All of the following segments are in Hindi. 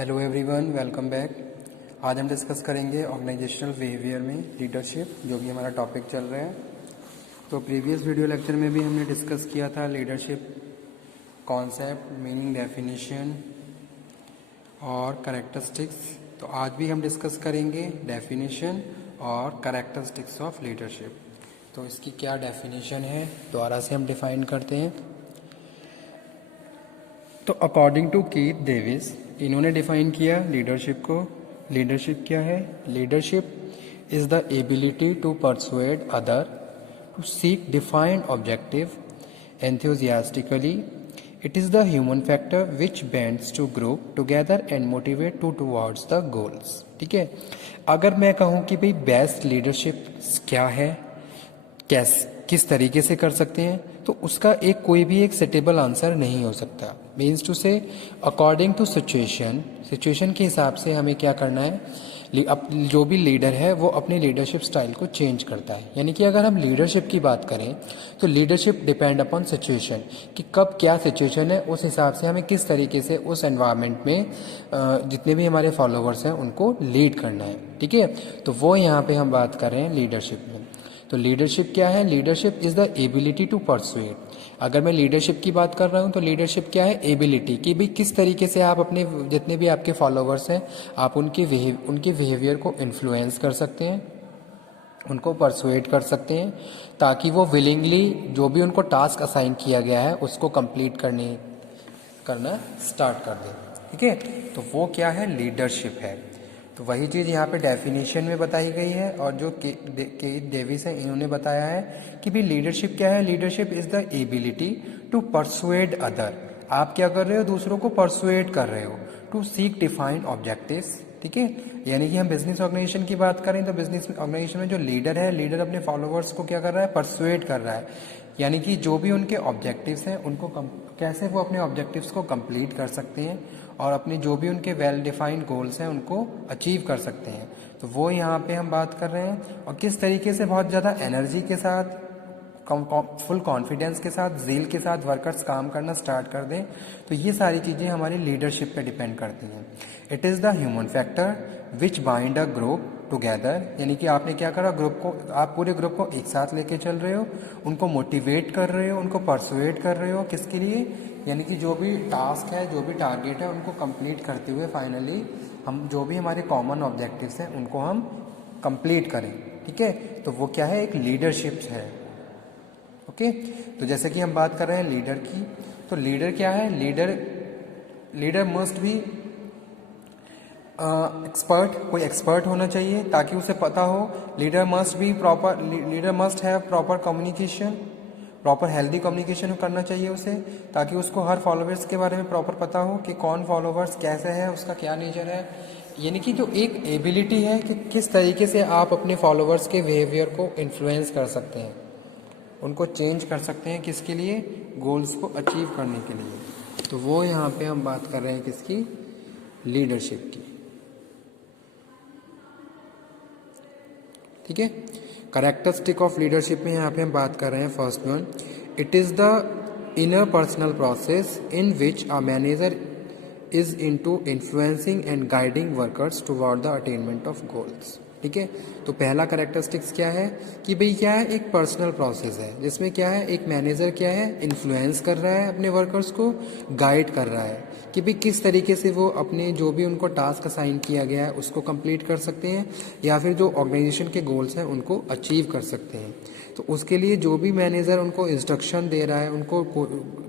Hello everyone, welcome back. आज हम डिस्कस करेंगे ऑर्गेनाइजेशनल बिहेवियर में लीडरशिप, जो कि हमारा टॉपिक चल रहा है। तो प्रीवियस वीडियो लेक्चर में भी हमने डिस्कस किया था लीडरशिप कॉन्सेप्ट, मीनिंग, डेफिनेशन और कैरेक्टरिस्टिक्स। तो आज भी हम डिस्कस करेंगे डेफिनेशन और कैरेक्टरिस्टिक्स ऑफ लीडरशिप। तो इसकी क्या डेफिनेशन है, दोबारा से हम डिफाइन करते हैं। तो अकॉर्डिंग टू कीथ डेविस, इन्होंने डिफाइन किया लीडरशिप को। लीडरशिप क्या है? Leadership is the ability to persuade other to seek defined objective enthusiastically. It is the human factor which bands to group together and motivate to towards the goals. ठीक है, अगर मैं कहूँ कि भाई बेस्ट लीडरशिप क्या है, किस तरीके से कर सकते हैं, तो उसका एक कोई भी एक सेटेबल आंसर नहीं हो सकता। मीन्स टू से अकॉर्डिंग टू सिचुएशन के हिसाब से हमें क्या करना है, जो भी लीडर है वो अपनी लीडरशिप स्टाइल को चेंज करता है। यानी कि अगर हम लीडरशिप की बात करें तो लीडरशिप डिपेंड अपॉन सिचुएशन, कि कब क्या सिचुएशन है, उस हिसाब से हमें किस तरीके से उस एनवायरनमेंट में जितने भी हमारे फॉलोवर्स हैं उनको लीड करना है। ठीक है, तो वो यहाँ पे हम बात कर रहे हैं लीडरशिप में। तो लीडरशिप क्या है? Leadership is the ability to persuade. अगर मैं लीडरशिप की बात कर रहा हूँ तो लीडरशिप क्या है? एबिलिटी, कि भाई किस तरीके से आप अपने जितने भी आपके फॉलोवर्स हैं आप उनके बिहेवियर को इन्फ्लुएंस कर सकते हैं, उनको परसुएड कर सकते हैं, ताकि वो विलिंगली जो भी उनको टास्क असाइन किया गया है उसको कंप्लीट करना स्टार्ट कर दें। ठीक है, तो वो क्या है? लीडरशिप है। तो वही चीज़ यहाँ पे डेफिनेशन में बताई गई है, और जो कीथ डेविस है इन्होंने बताया है कि भी लीडरशिप क्या है? Leadership is the ability to persuade other. आप क्या कर रहे हो? दूसरों को परसुएड कर रहे हो टू सीक डिफाइंड ऑब्जेक्टिव्स। ठीक है, यानी कि हम बिजनेस ऑर्गेनाइजेशन की बात करें तो बिजनेस ऑर्गेनाइजेशन में जो लीडर है, लीडर अपने फॉलोअर्स को क्या कर रहा है? परसुएड कर रहा है। यानी कि जो भी उनके ऑब्जेक्टिव्स हैं उनको कैसे वो अपने ऑब्जेक्टिव्स को कंप्लीट कर सकते हैं और अपने जो भी उनके वेल डिफाइंड गोल्स हैं उनको अचीव कर सकते हैं। तो वो यहाँ पे हम बात कर रहे हैं, और किस तरीके से बहुत ज़्यादा एनर्जी के साथ, फुल कॉन्फिडेंस के साथ, ज़ील के साथ वर्कर्स काम करना स्टार्ट कर दें। तो ये सारी चीज़ें हमारी लीडरशिप पे डिपेंड करती हैं। It is the human factor which bind a group together. यानी कि आपने क्या करा, ग्रुप को, आप पूरे ग्रुप को एक साथ लेके चल रहे हो, उनको मोटिवेट कर रहे हो, उनको परसुएट कर रहे हो। किसके लिए? यानी कि जो भी टास्क है, जो भी टारगेट है, उनको कंप्लीट करते हुए फाइनली हम जो भी हमारे कॉमन ऑब्जेक्टिव्स हैं उनको हम कंप्लीट करें। ठीक है, तो वो क्या है? एक लीडरशिप है। ओके, तो जैसे कि हम बात कर रहे हैं लीडर की, तो लीडर क्या है? लीडर मस्ट भी कोई एक्सपर्ट होना चाहिए ताकि उसे पता हो। Leader must have proper communication, proper healthy communication करना चाहिए उसे, ताकि उसको हर फॉलोअर्स के बारे में प्रॉपर पता हो कि कौन फॉलोअर्स कैसे है, उसका क्या नेचर है। यानी कि जो एक एबिलिटी है कि किस तरीके से आप अपने फॉलोअर्स के बिहेवियर को इन्फ्लुएंस कर सकते हैं, उनको चेंज कर सकते हैं। किसके लिए? गोल्स को अचीव करने के लिए। तो वो यहाँ पे हम बात कर रहे हैं किसकी? लीडरशिप की। ठीक है, कैरेक्टरिस्टिक ऑफ लीडरशिप में यहाँ पे हम बात कर रहे हैं first one, it is the inner personal process in which a manager is into influencing and guiding workers toward the attainment of goals. ठीक है, तो पहला कैरेक्टरिस्टिक्स क्या है कि भाई क्या है? एक पर्सनल प्रोसेस है जिसमें क्या है, एक मैनेजर क्या है? इन्फ्लुएंस कर रहा है अपने वर्कर्स को, गाइड कर रहा है कि भाई किस तरीके से वो अपने जो भी उनको टास्क असाइन किया गया है उसको कंप्लीट कर सकते हैं, या फिर जो ऑर्गेनाइजेशन के गोल्स हैं उनको अचीव कर सकते हैं। तो उसके लिए जो भी मैनेजर उनको इंस्ट्रक्शन दे रहा है, उनको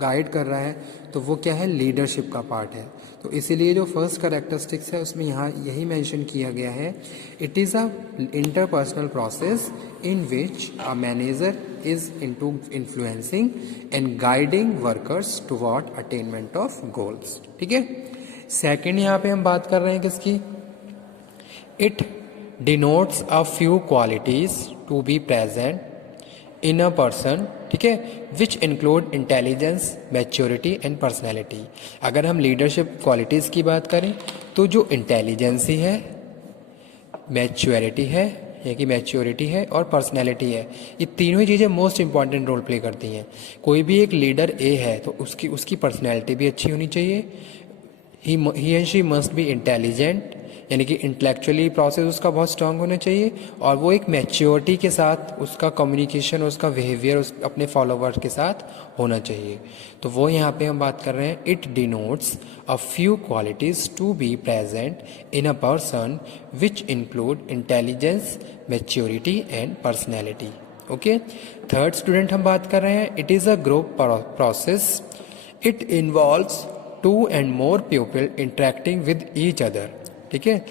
गाइड कर रहा है, तो वो क्या है? लीडरशिप का पार्ट है। तो इसीलिए जो फर्स्ट कैरेक्टरिस्टिक्स है उसमें यहाँ यही मेंशन किया गया है, it is a interpersonal process in which a manager is into influencing and guiding workers toward attainment of goals. ठीक है, सेकंड यहाँ पे हम बात कर रहे हैं किसकी? It denotes a few qualities to be present in a person. ठीक है, which include intelligence, maturity and personality. अगर हम लीडरशिप क्वालिटीज़ की बात करें तो जो इंटेलिजेंसी है, मैच्योरिटी है, या कि मैच्योरिटी है, और पर्सनैलिटी है, ये तीनों ही चीज़ें मोस्ट इंपॉर्टेंट रोल प्ले करती हैं। कोई भी एक लीडर ए है तो उसकी पर्सनैलिटी भी अच्छी होनी चाहिए, he and she must be intelligent, यानी कि इंटेलेक्चुअली प्रोसेस उसका बहुत स्ट्रांग होना चाहिए, और वो एक मैच्योरिटी के साथ उसका कम्युनिकेशन, उसका बिहेवियर उस अपने फॉलोवर्स के साथ होना चाहिए। तो वो यहाँ पे हम बात कर रहे हैं, it denotes a few qualities to be present in a person which include intelligence, maturity and personality. Okay, third student हम बात कर रहे हैं, it is a group process, it involves two and more people interacting with each other. ठीक है,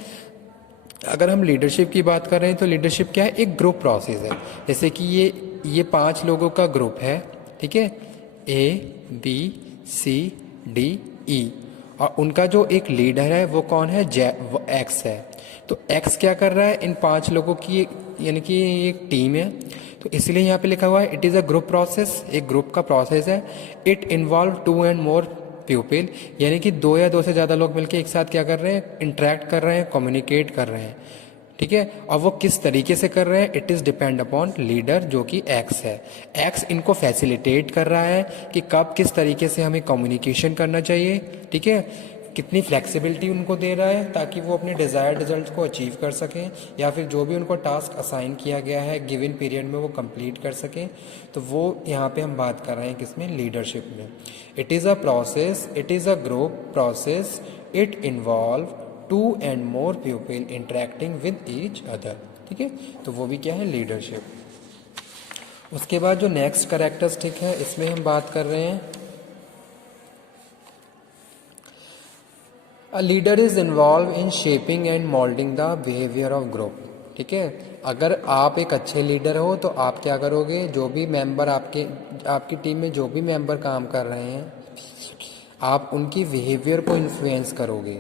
अगर हम लीडरशिप की बात कर रहे हैं तो लीडरशिप क्या है, एक ग्रुप प्रोसेस है। जैसे कि ये 5 लोगों का ग्रुप है, ठीक है, ABCDE, और उनका जो एक लीडर है वो कौन है, वो एक्स है। तो एक्स क्या कर रहा है, इन 5 लोगों की यानी कि एक टीम है, तो इसलिए यहाँ पे लिखा हुआ है it is a group process, एक ग्रुप का प्रोसेस है। It involve 2 and more people, यानी कि 2 या 2 से ज़्यादा लोग मिलकर एक साथ क्या कर रहे हैं, इंटरेक्ट कर रहे हैं, कम्युनिकेट कर रहे हैं। ठीक है, और वो किस तरीके से कर रहे हैं, it is depend upon leader जो कि एक्स है। एक्स इनको फैसिलिटेट कर रहा है कि कब किस तरीके से हमें कम्युनिकेशन करना चाहिए, ठीक है, कितनी फ्लेक्सिबिलिटी उनको दे रहा है ताकि वो अपने डिज़ायर्ड रिजल्ट को अचीव कर सकें, या फिर जो भी उनको टास्क असाइन किया गया है गिवन पीरियड में वो कंप्लीट कर सकें। तो वो यहाँ पे हम बात कर रहे हैं किसमें, लीडरशिप में। It is a process, it is a group process, it involve 2 and more people interacting with each other. ठीक है, तो वो भी क्या है, लीडरशिप। उसके बाद जो नेक्स्ट कैरेक्टरिस्टिक है इसमें हम बात कर रहे हैं, a leader is involve in shaping and moulding the behaviour of group. ठीक है, अगर आप एक अच्छे लीडर हो तो आप क्या करोगे, जो भी मेंबर आपकी टीम में जो भी मेंबर काम कर रहे हैं, आप उनकी बिहेवियर को इन्फ्लुएंस करोगे।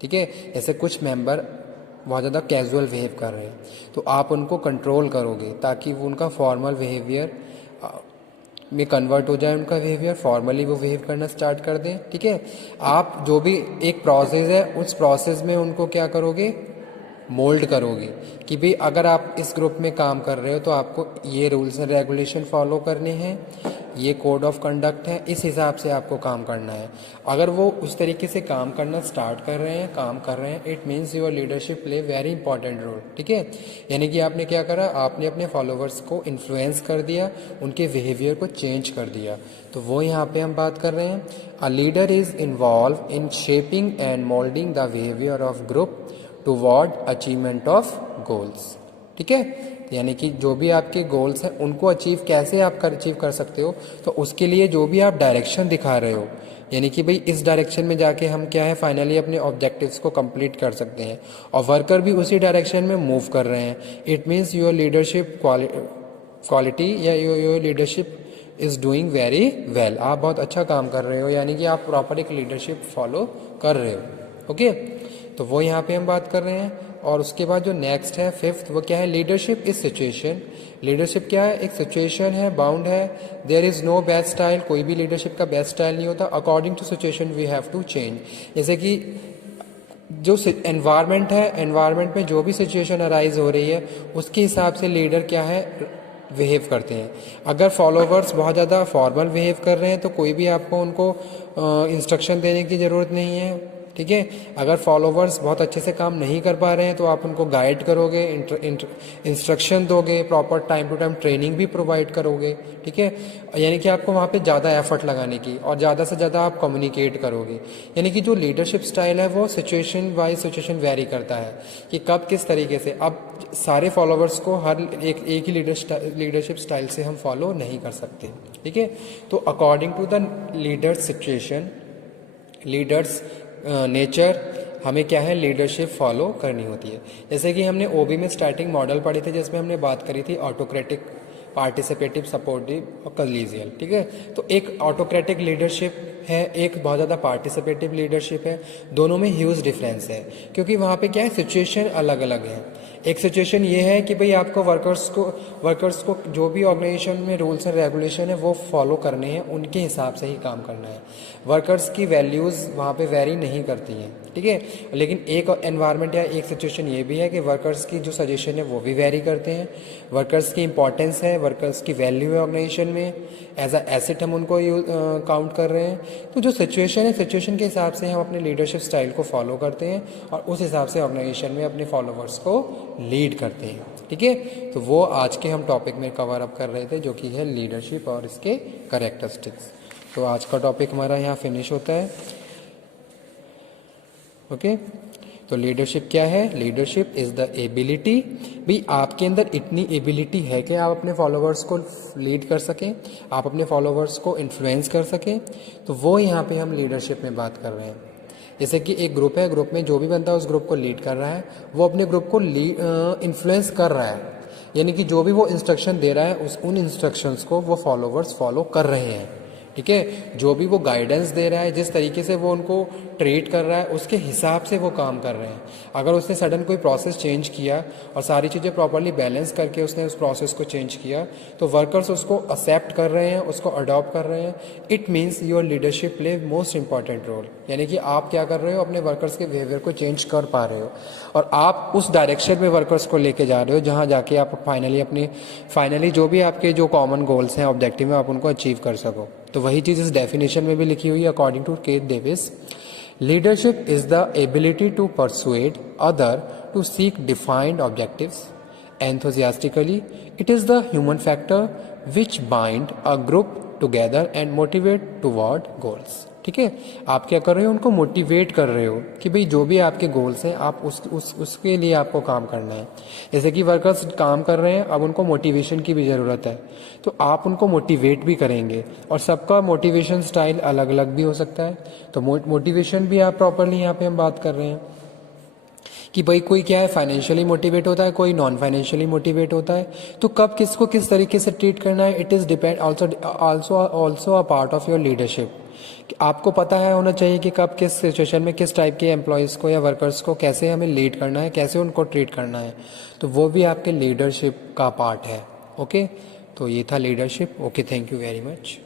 ठीक है, जैसे कुछ मेंबर बहुत ज़्यादा कैजुअल बिहेव कर रहे हैं तो आप उनको कंट्रोल करोगे ताकि वो उनका फॉर्मल बिहेवियर में कन्वर्ट हो जाए, उनका बिहेवियर फॉर्मली वो बिहेव करना स्टार्ट कर दें। ठीक है, आप जो भी एक प्रोसेस है उस प्रोसेस में उनको क्या करोगे, मोल्ड करोगे कि भाई अगर आप इस ग्रुप में काम कर रहे हो तो आपको ये रूल्स एंड रेगुलेशन फॉलो करने हैं, ये कोड ऑफ कंडक्ट है, इस हिसाब से आपको काम करना है। अगर वो उस तरीके से काम करना स्टार्ट कर रहे हैं, काम कर रहे हैं, it means your leadership play very important role. ठीक है, यानी कि आपने क्या करा, आपने अपने फॉलोवर्स को इन्फ्लुएंस कर दिया, उनके बिहेवियर को चेंज कर दिया। तो वो यहाँ पे हम बात कर रहे हैं, a leader is involve in shaping and moulding the behaviour of group toward achievement of goals. ठीक है, यानी कि जो भी आपके गोल्स हैं उनको अचीव कैसे आप अचीव कर सकते हो, तो उसके लिए जो भी आप डायरेक्शन दिखा रहे हो, यानी कि भाई इस डायरेक्शन में जाके हम क्या है फाइनली अपने ऑब्जेक्टिव्स को कंप्लीट कर सकते हैं, और वर्कर भी उसी डायरेक्शन में मूव कर रहे हैं। It means your leadership quality या your leadership is doing very well, आप बहुत अच्छा काम कर रहे हो, यानी कि आप प्रॉपर एक लीडरशिप फॉलो कर रहे हो। ओके, तो वो यहाँ पे हम बात कर रहे हैं। और उसके बाद जो नेक्स्ट है फिफ्थ, वो क्या है, लीडरशिप इज सिचुएशन। लीडरशिप क्या है, एक सिचुएशन है, बाउंड है, there is no best style, कोई भी लीडरशिप का बेस्ट स्टाइल नहीं होता, according to situation we have to change. जैसे कि जो एनवायरनमेंट है, एनवायरनमेंट में जो भी सिचुएशन अराइज हो रही है उसके हिसाब से लीडर क्या है बिहेव करते हैं। अगर फॉलोवर्स बहुत ज़्यादा फॉर्मल बिहेव कर रहे हैं तो कोई भी आपको उनको इंस्ट्रक्शन देने की ज़रूरत नहीं है। ठीक है, अगर फॉलोवर्स बहुत अच्छे से काम नहीं कर पा रहे हैं तो आप उनको गाइड करोगे, इंस्ट्रक्शन दोगे, proper time to time training भी प्रोवाइड करोगे। ठीक है, यानी कि आपको वहाँ पे ज़्यादा एफर्ट लगाने की, और ज़्यादा से ज़्यादा आप कम्युनिकेट करोगे। यानी कि जो लीडरशिप स्टाइल है वो सिचुएशन वाइज सिचुएशन वेरी करता है कि कब किस तरीके से। अब सारे फॉलोवर्स को हर एक ही लीडरशिप स्टाइल से हम फॉलो नहीं कर सकते। ठीक है, तो according to the leaders situation, leaders nature, हमें क्या है लीडरशिप फॉलो करनी होती है। जैसे कि हमने ओबी में स्टार्टिंग मॉडल पढ़े थे जिसमें हमने बात करी थी ऑटोक्रेटिक, पार्टिसिपेटिव, सपोर्टिव और कलीजियल। ठीक है, तो एक ऑटोक्रेटिक लीडरशिप है, एक बहुत ज़्यादा पार्टिसिपेटिव लीडरशिप है, दोनों में ह्यूज डिफरेंस है क्योंकि वहाँ पे क्या है सिचुएशन अलग अलग है। एक सिचुएशन ये है कि भाई आपको वर्कर्स को जो भी ऑर्गेनाइजेशन में रूल्स एंड रेगुलेशन है वो फॉलो करने हैं, उनके हिसाब से ही काम करना है। वर्कर्स की वैल्यूज़ वहाँ पे वेरी नहीं करती हैं। ठीक है। लेकिन एक एनवायरनमेंट या एक सिचुएशन ये भी है कि वर्कर्स की जो सजेशन है वो भी वेरी करते हैं, वर्कर्स की इंपॉर्टेंस है, वर्कर्स की वैल्यू है ऑर्गेनाइजेशन में, एज अ एसेट हम उनको काउंट कर रहे हैं। तो जो सिचुएशन है, सिचुएशन के हिसाब से हम अपने लीडरशिप स्टाइल को फॉलो करते हैं और उस हिसाब से ऑर्गेनाइजेशन में अपने फॉलोवर्स को लीड करते हैं, ठीक है। तो वो आज के हम टॉपिक में कवर अप कर रहे थे, जो कि है लीडरशिप और इसके कैरेक्टरिस्टिक्स। तो आज का टॉपिक हमारा यहाँ फिनिश होता है, ओके। तो लीडरशिप क्या है? लीडरशिप इज़ द एबिलिटी, भाई आपके अंदर इतनी एबिलिटी है कि आप अपने फॉलोवर्स को लीड कर सकें, आप अपने फॉलोवर्स को इन्फ्लुएंस कर सकें। तो वो यहाँ पे हम लीडरशिप में बात कर रहे हैं। जैसे कि एक ग्रुप है, ग्रुप में जो भी बंदा उस ग्रुप को लीड कर रहा है वो अपने ग्रुप को इन्फ्लुएंस कर रहा है, यानी कि जो भी वो इंस्ट्रक्शन दे रहा है उन इंस्ट्रक्शंस को वो फॉलोवर्स फॉलो कर रहे हैं, ठीक है। जो भी वो गाइडेंस दे रहा है, जिस तरीके से वो उनको ट्रीट कर रहा है, उसके हिसाब से वो काम कर रहे हैं। अगर उसने सडन कोई प्रोसेस चेंज किया और सारी चीज़ें प्रॉपरली बैलेंस करके उसने उस प्रोसेस को चेंज किया, तो वर्कर्स उसको एक्सेप्ट कर रहे हैं, उसको अडॉप्ट कर रहे हैं। It means your leadership play most important role, यानी कि आप क्या कर रहे हो, अपने वर्कर्स के बिहेवियर को चेंज कर पा रहे हो और आप उस डायरेक्शन में वर्कर्स को लेके जा रहे हो जहाँ जाके आप फाइनली जो भी आपके जो कॉमन गोल्स हैं, ऑब्जेक्टिव है, आप उनको अचीव कर सको। तो वही चीज़ इस डेफिनेशन में भी लिखी हुई है according to Keith Davis. Leadership is the ability to persuade other to seek defined objectives enthusiastically. It is the human factor which bind a group together and motivate toward goals. ठीक है, आप क्या कर रहे हो, उनको मोटिवेट कर रहे हो कि भाई जो भी आपके गोल्स हैं आप उसके लिए आपको काम करना है। जैसे कि वर्कर्स काम कर रहे हैं, अब उनको मोटिवेशन की भी ज़रूरत है, तो आप उनको मोटिवेट भी करेंगे और सबका मोटिवेशन स्टाइल अलग अलग भी हो सकता है। तो मोटिवेशन भी आप प्रॉपरली यहाँ पे हम बात कर रहे हैं कि भाई कोई क्या है, फाइनेंशियली मोटिवेट होता है, कोई नॉन फाइनेंशियली मोटिवेट होता है। तो कब किसको किस तरीके से ट्रीट करना है, it is depend also a part of your leadership. आपको पता है होना चाहिए कि कब किस सिचुएशन में किस टाइप के एम्प्लॉयज़ को या वर्कर्स को कैसे हमें लीड करना है, कैसे उनको ट्रीट करना है। तो वो भी आपके लीडरशिप का पार्ट है, ओके। तो ये था leadership, okay, thank you very much.